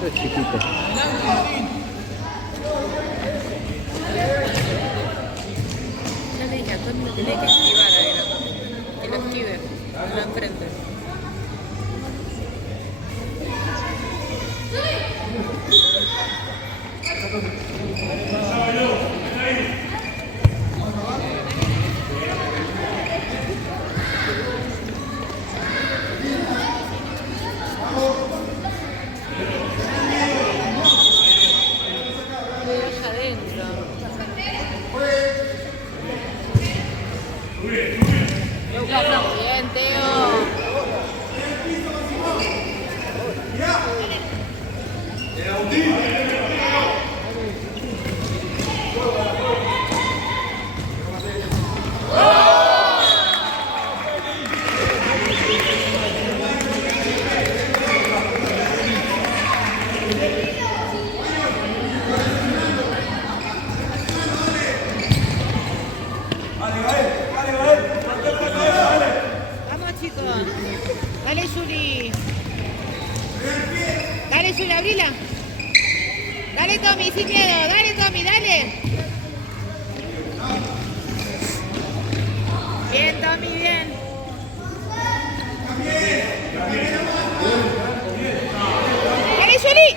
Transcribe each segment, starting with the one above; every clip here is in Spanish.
pero es chiquito. Ya le dije a Tony, me tenés que esquivar ahí, ¿no? Que lo esquive, no lo enfrente. Bien, Teo. Vamos, chicos. Dale, Juli. Dale, Juli, abrila. Dale, Tommy, sin miedo. Dale, Tommy, dale. Bien, Tommy, bien. Dale, Juli.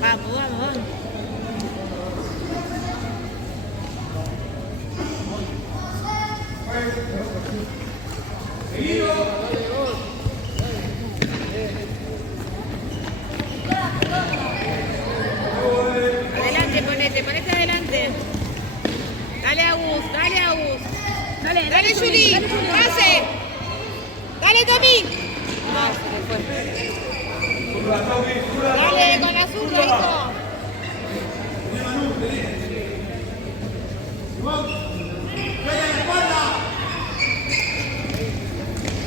Vamos, vamos, vamos. Adelante, ponete adelante. Dale, Agus, dale, Agus. Dale, Juli, pase. Dale, Tommy. Dale, con azul, hijo.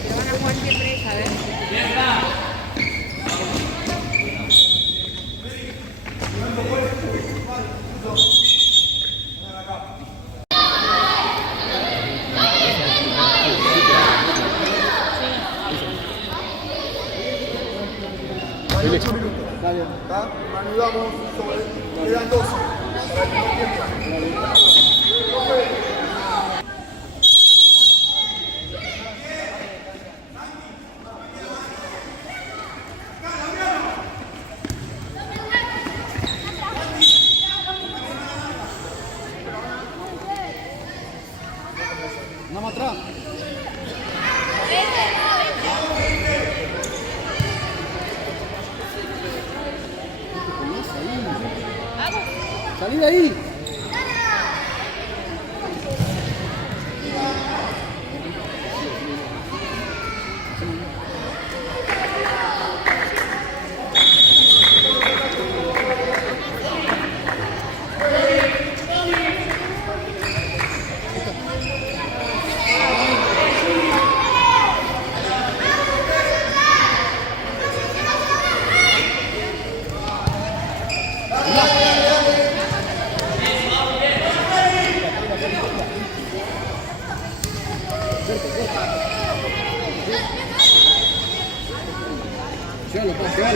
Pero van a jugar siempre esa, ¿ves? Dale. ¿Está? Ayudamos sobre. Quedan 12 para el primer tiempo. Vamos atrás. Salí de ahí.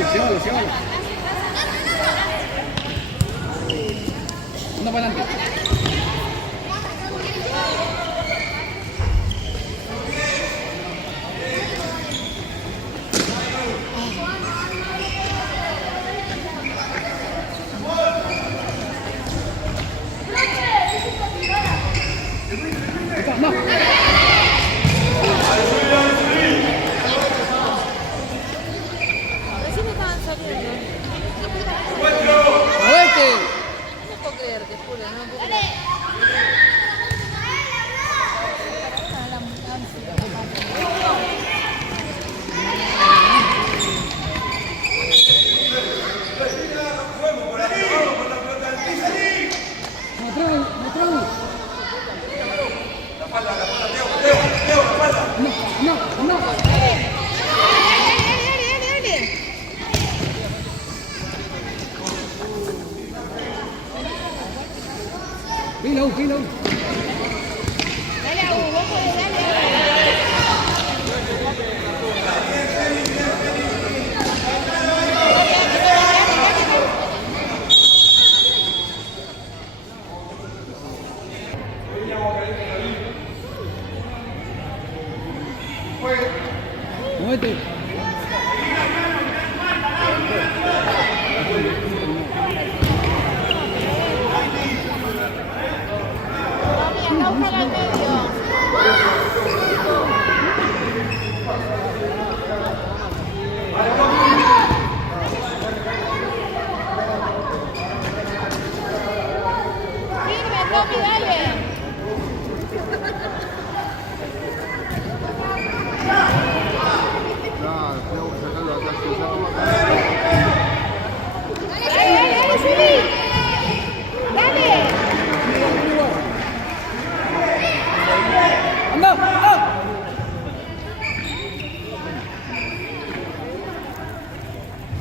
Llévalo. Anda para adelante. No. Recién estaban saliendo. Pila, pila. Dale a vos podés, dale. Muévete. Anda, búscala al medio. Firme, Tommy, dale. Claro, tengo que sacarlo de acá. Dale, dale, dale, Juli. Dale. Anda, anda.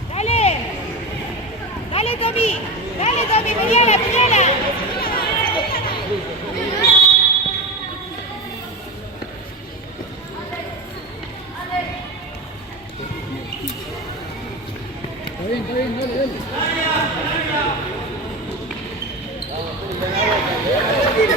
Dale. Dale, Tommy. Dale, Tommy, peleala, peleala. Está bien, dale, dale. Dale, dale, dale, fuerte.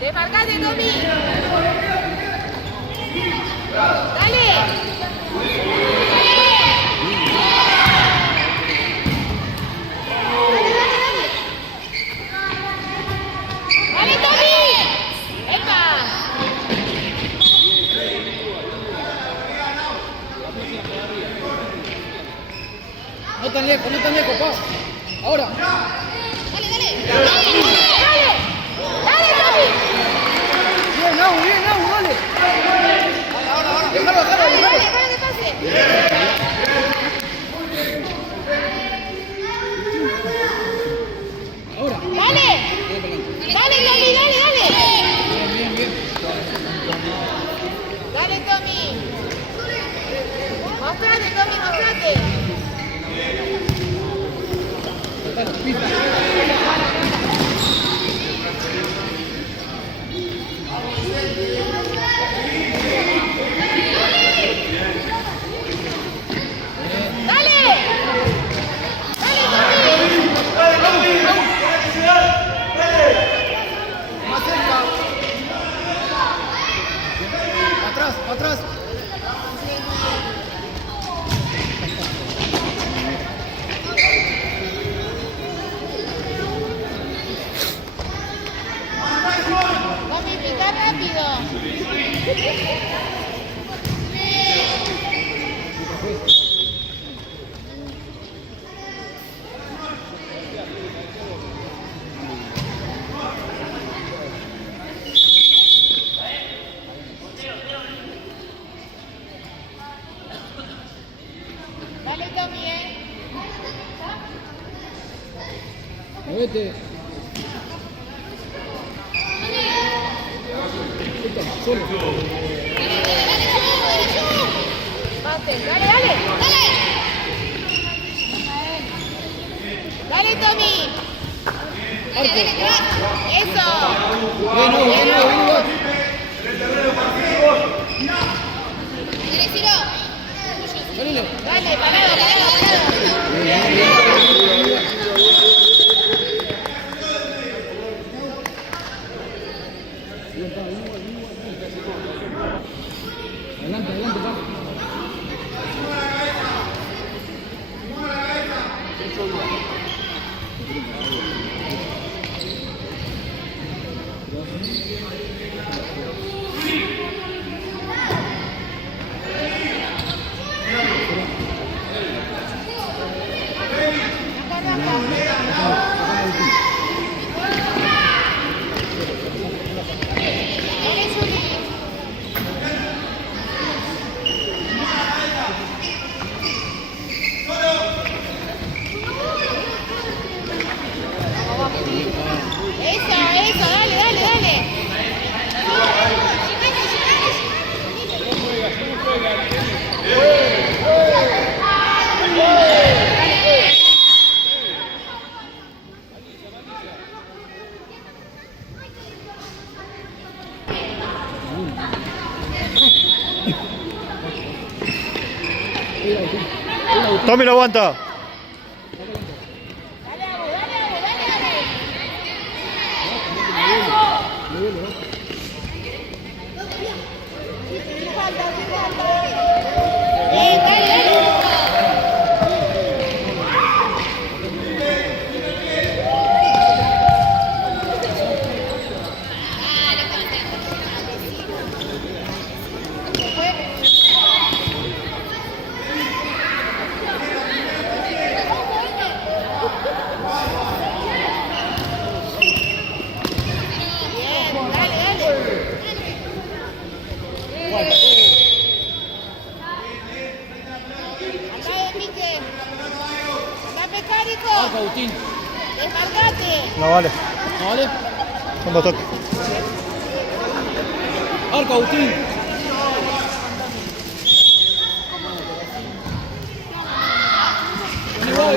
Demarcate, Tommy. Dale. Dale, Tommy. ¡Epa! No tan lejos, pa. Ahora. Dale, dale. Dale. Dale, Tommy. Bien, Abu, dale. Déjalo. Dale, para que pase. Ahora. Dale. Dale, Tommy, dale. Bien. Dale, Tommy. Mostrate, Tommy, mostrate. Dale, pisa. Dale. Dale, Tommy. Más cerca. Atrás. Tommy, pica rápido. Dale, Tommy, Muévete. Solo. Pase, dale. Dale, Tommy. Eso. Bien, igual. Salile. Dale, parado. Adelante, pa. Tommy lo aguanta. Arca, Agustín. Desmarcate. No vale. ¿No vale? Son dos toques. Arca, Agustín. Igual.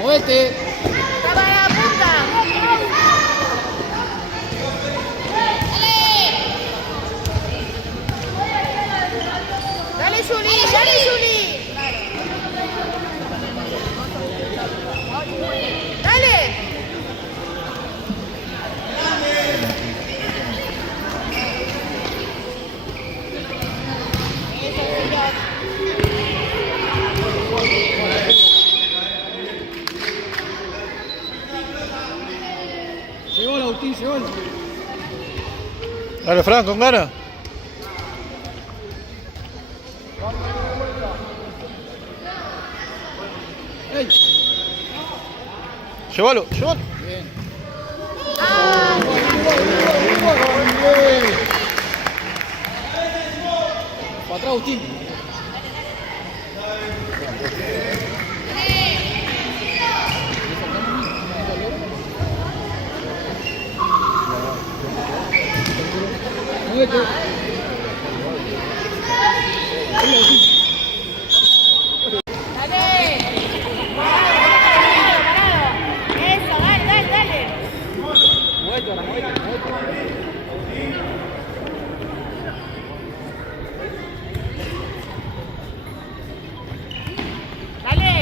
Movete. Tapa la punta. Dale, Juli, dale, Juli. Dale. Llegó el Agustín, llegó el. Dale, Fran, con ganas. ¡Ey! Llévalo. Bien. Para atrás, Agustín. Movete. Dale. Parado. Eso, dale. Movete ahora, movete. Dale.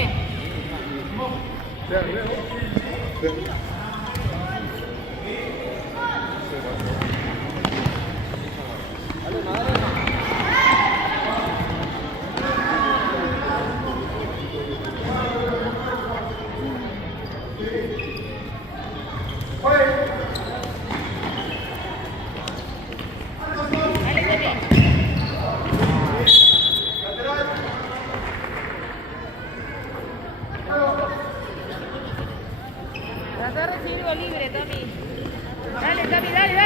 Trata de recibir gol libre, Tommy. Dale, Tommy, dale.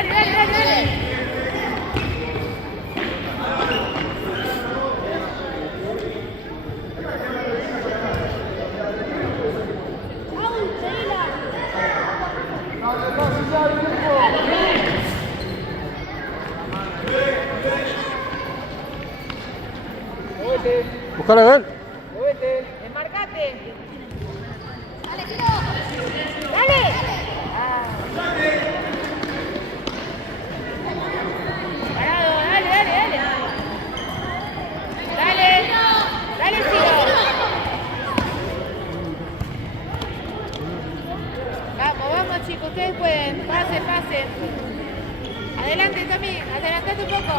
Buscala a él. Desmarcate. Dale. Parado, dale. Dale, Ciro. Vamos, chicos, ustedes pueden. Pase. Adelante, Tommy, adelantate un poco.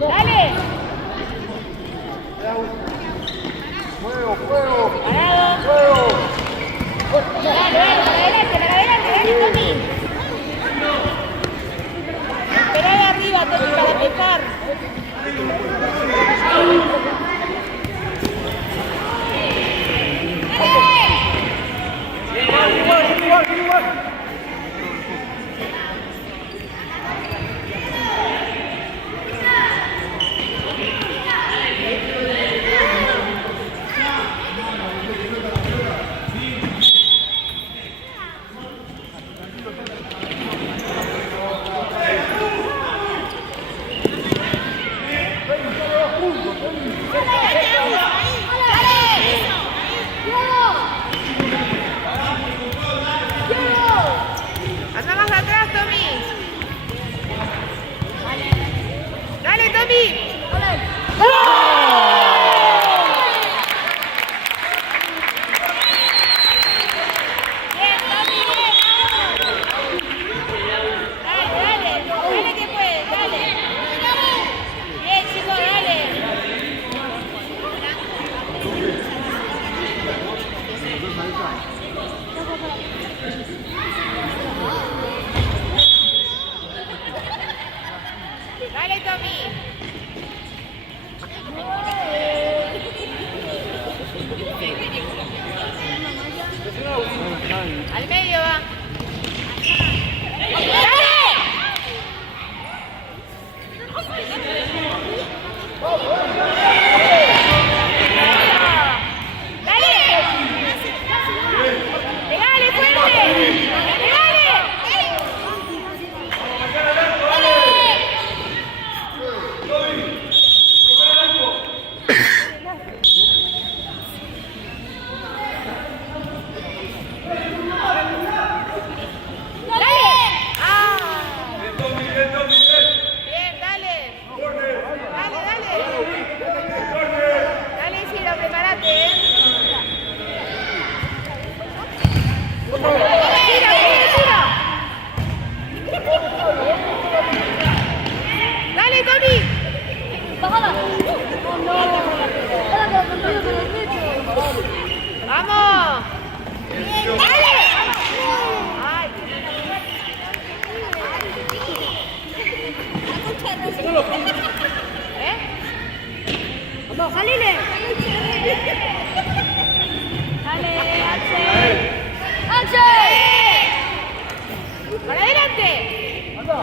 Dale. Fuego, fuego. Parado. Fuego. Dale, para adelante, dale, Tommy. Esperá de arriba, Tommy, para pescar. Anda más atrás, Tommy. Dale, Tommy. Bien, Tommy, bien, vamos. Dale, dale que puedes, dale. Bien, chicos, dale. Dale, Tommy. Al medio va. ¡Dale! ¡Dale! ¡Pegale fuerte! ¡Pegale! Bien, dale. Dale, Ciro, prepárate, Ciro. Dale, Tommy. Vamos. Dale. Ay. ¡Salile! ¡Dale, Axel! ¡Axel! ¡Para adelante! ¡Anda!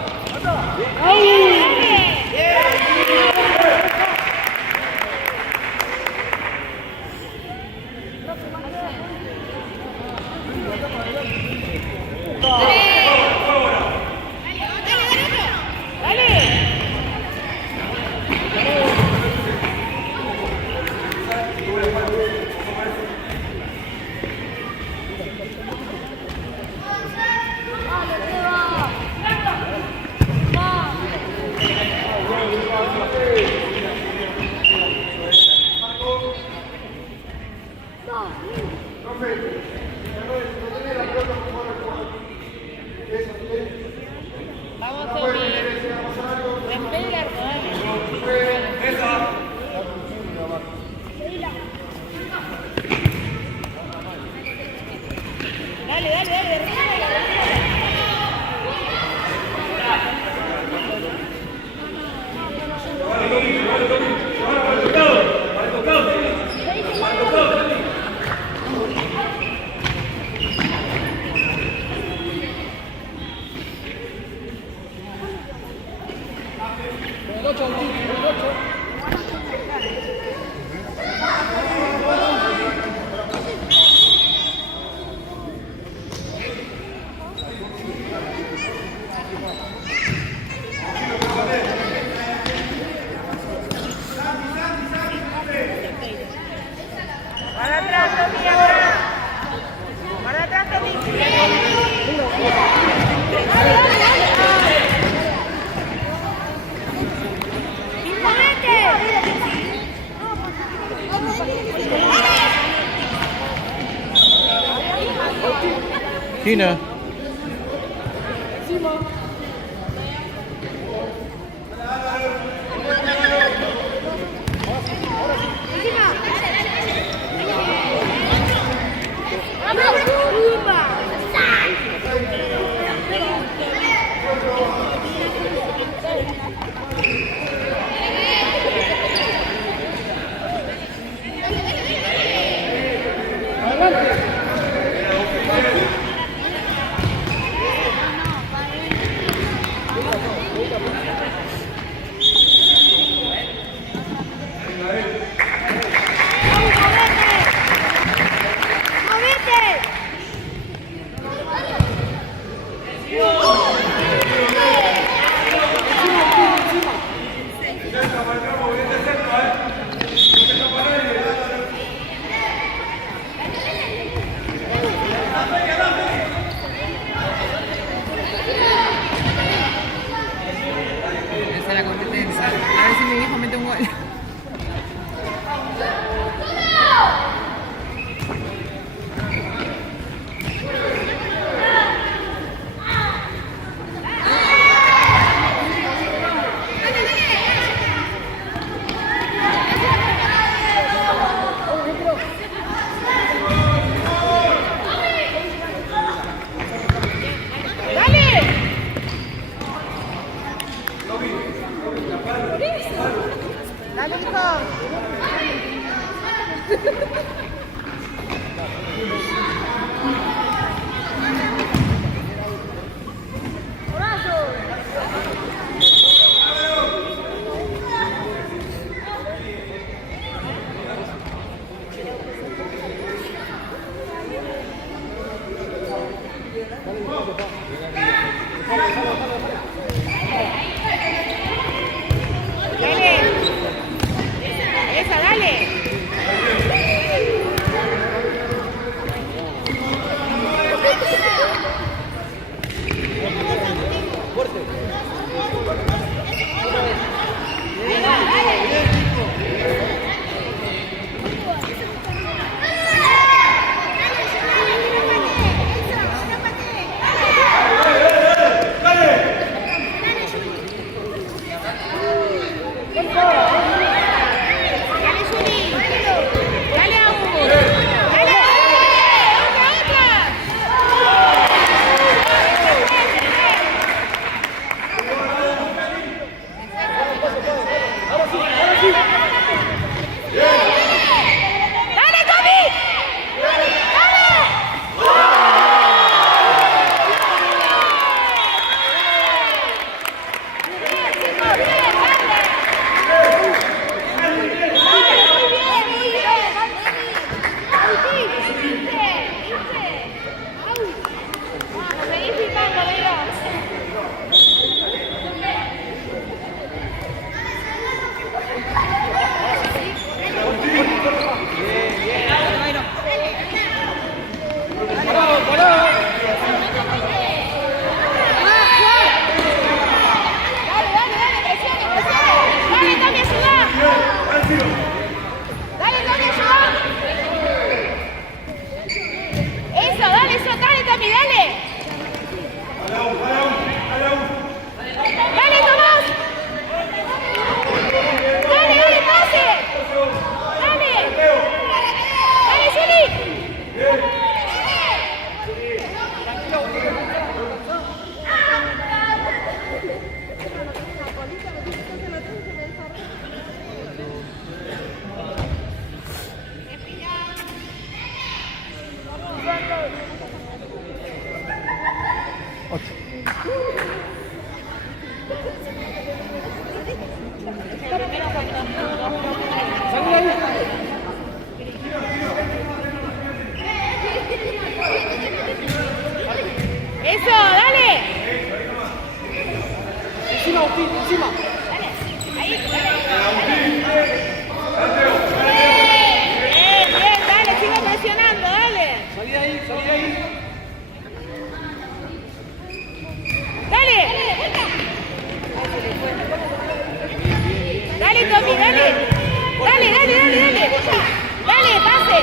Vamos, Tommy. Respete el arco, dale. Dale. Gina. Esa es la competencia. A ver si mi hijo mete un gol. Dale, hijo. Dale. Esa, dale. Dale, Juli. Dale, Augusto. Dale, otra. Dale, Tommy. Eso, dale. Encima, Agustín, encima. Dale. Ahí, bien, bien, dale, sigo presionando, dale. Salí de ahí, salí de ahí. Dale. Dale, Tommy, dale. Dale, dale, dale, dale. Dale, pase.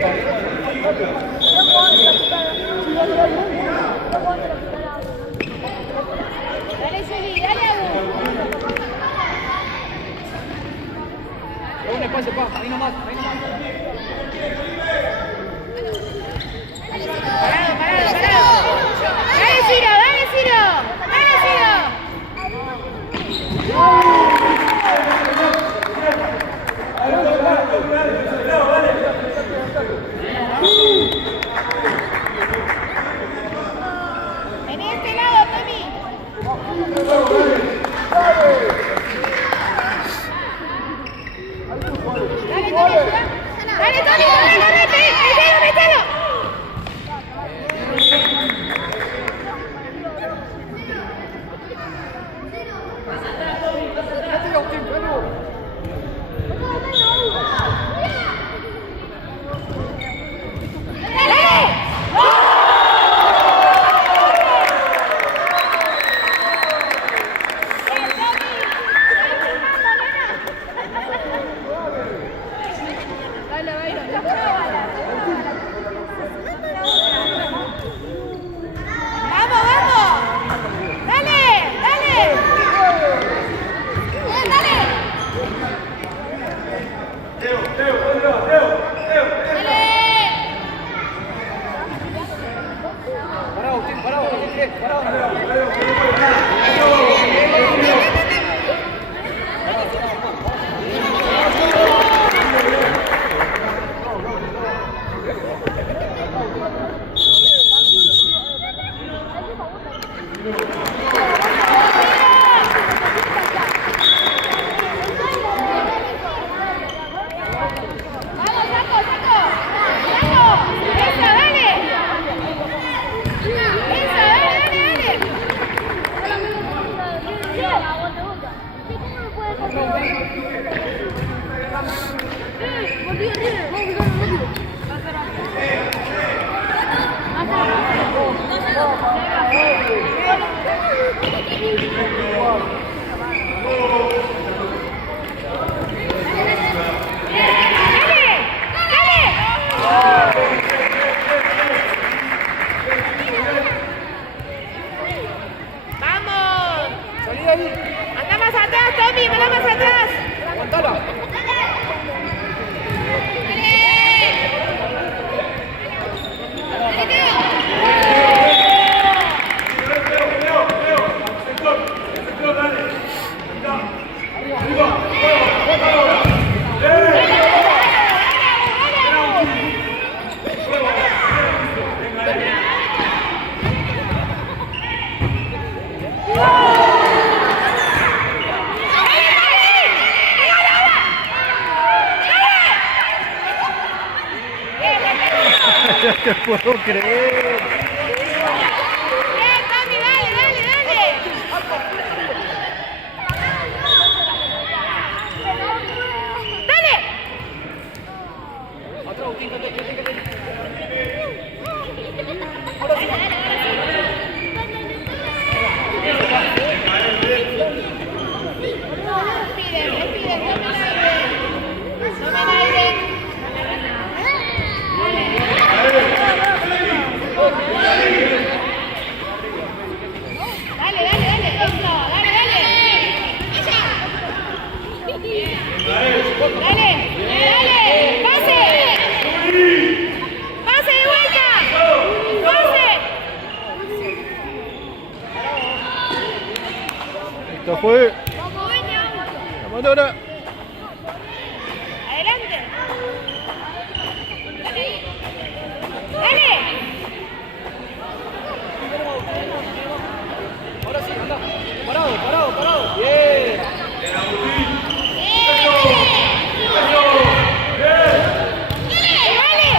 Dale, Juli, dale, Agu. Un espacio, pa. Ahí nomás, ahí nomás. Parado, parado, parado. Dale, Ciro, dale, Ciro. Dale, Ciro. Vení a este lado, Tommy. Dale, Tommy, ayuda. Dale, Tommy, mételo, mételo. ¡Vamos, vamos! ¡Dale! ¡Dale! Parado, Agustín, parado, parado. ¡Vamos, Saco, Saco! ¡Saco! ¡Eso, dale! ¡Eso, dale, ¡Vamos! Salí de ahí. ¡Anda más atrás, Tommy! ¡Anda más atrás! Aguantala. No te puedo creer. ¡Bien, Tommy! ¡Dale, dale, dale! ¡Dale! Atrás, Agustín, que Respiren, respiren, tomen aire. Tomen aire. Dale, dale, dale. Eso, dale, dale. Dale, dale. Pase. Pase de vuelta. Pase. Esto fue Vamos, Beño. la mandora. Adelante. Dale. ahora sí, anda. Parado, parado, parado. Bien. Dale.